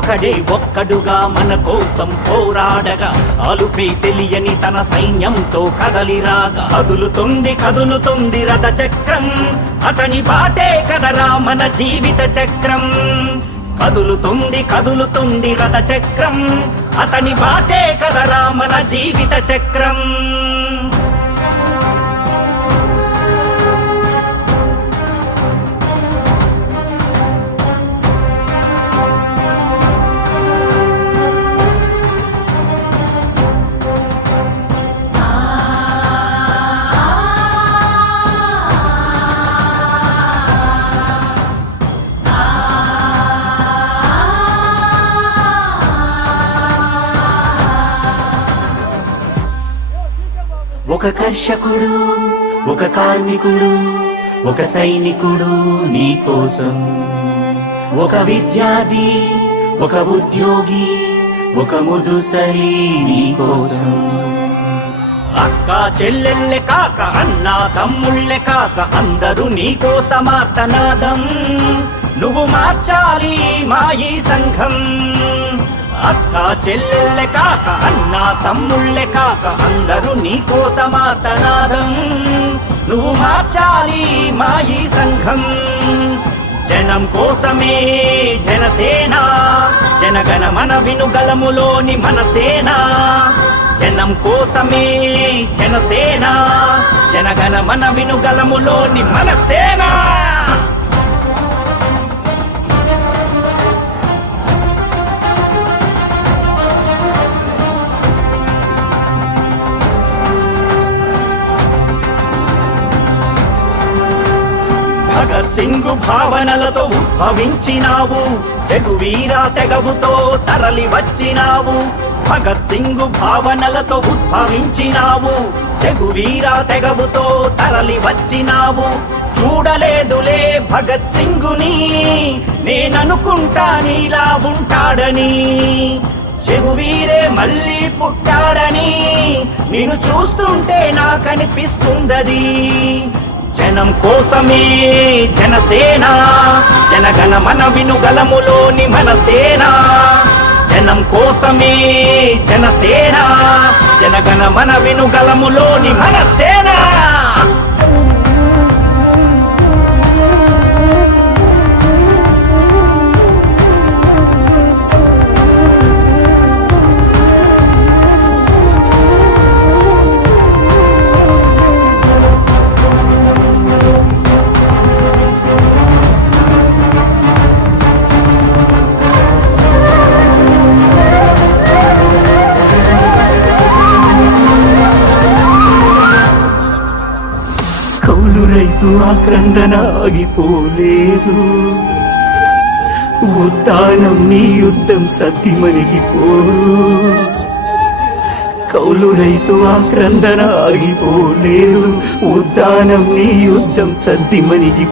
ఒకడే ఒక్కడుగా మన కోసం పోరాడగా అలుపే తెలియని తన సైన్యంతో కదలిరాగా కదులుతుంది రథ చక్రం అతని బాటే కదరా మన జీవిత చక్రం కదులుతుంది రథ చక్రం అతని బాటే కదరా మన జీవిత చక్రం ఒక కర్షకుడు ఒక కార్మికుడు ఒక సైనికుడు నీ కోసం ఒక విద్యార్థి ఒక ఉద్యోగి ఒక ముదుసలి నీ కోసం అక్క చెల్లెళ్ళే కాక అన్నా తమ్ముళ్ళే కాక అందరూ నీ కోసమార్తనాదం నువ్వు మార్చాలి మా ఈ సంఘం అక్క చెల్లెళ్ళే కాక అన్నా తమ్ముళ్ళే కాక అందరూ నీ కోసమార్తనాదం నువ్వు మార్చాలి మా ఈ సంఘం జనం కోసమే జనసేన జనగణ మన వినుగలములోని మన సేన జనం కోసమే జనసేన జనగణ మన వినుగలములోని మన సేన భగత్ సింగ్ భావనలతో ఉద్భవించినావు జగువీర తెగవుతో తరలి వచ్చినావు భగత్ సింగ్ భావనలతో ఉద్భవించినావు జగువీర తెగవుతో తరలి వచ్చినావు చూడలేదులే భగత్ సింగుని నేననుకుంటా నీలా ఉంటాడని జగువీరే మళ్ళీ పుట్టాడని నిన్ను చూస్తుంటే నాకనిపిస్తుందది జనం కోసమే జనసేన జనగణ మన వినుగలములోని మన సేన జనం కోసమే జనసేన జనగణ మన వినుగలములోని మన సేన రైతు ఆక్రందన ఆగిపోలేదు ఉత్తానం నీ యుద్ధం సత్యమణిగిపోదు కౌలు రైతు ఆక్రందన ఆగిపోలేదు ఉత్తానం నీ యుద్ధం సత్యమణిగి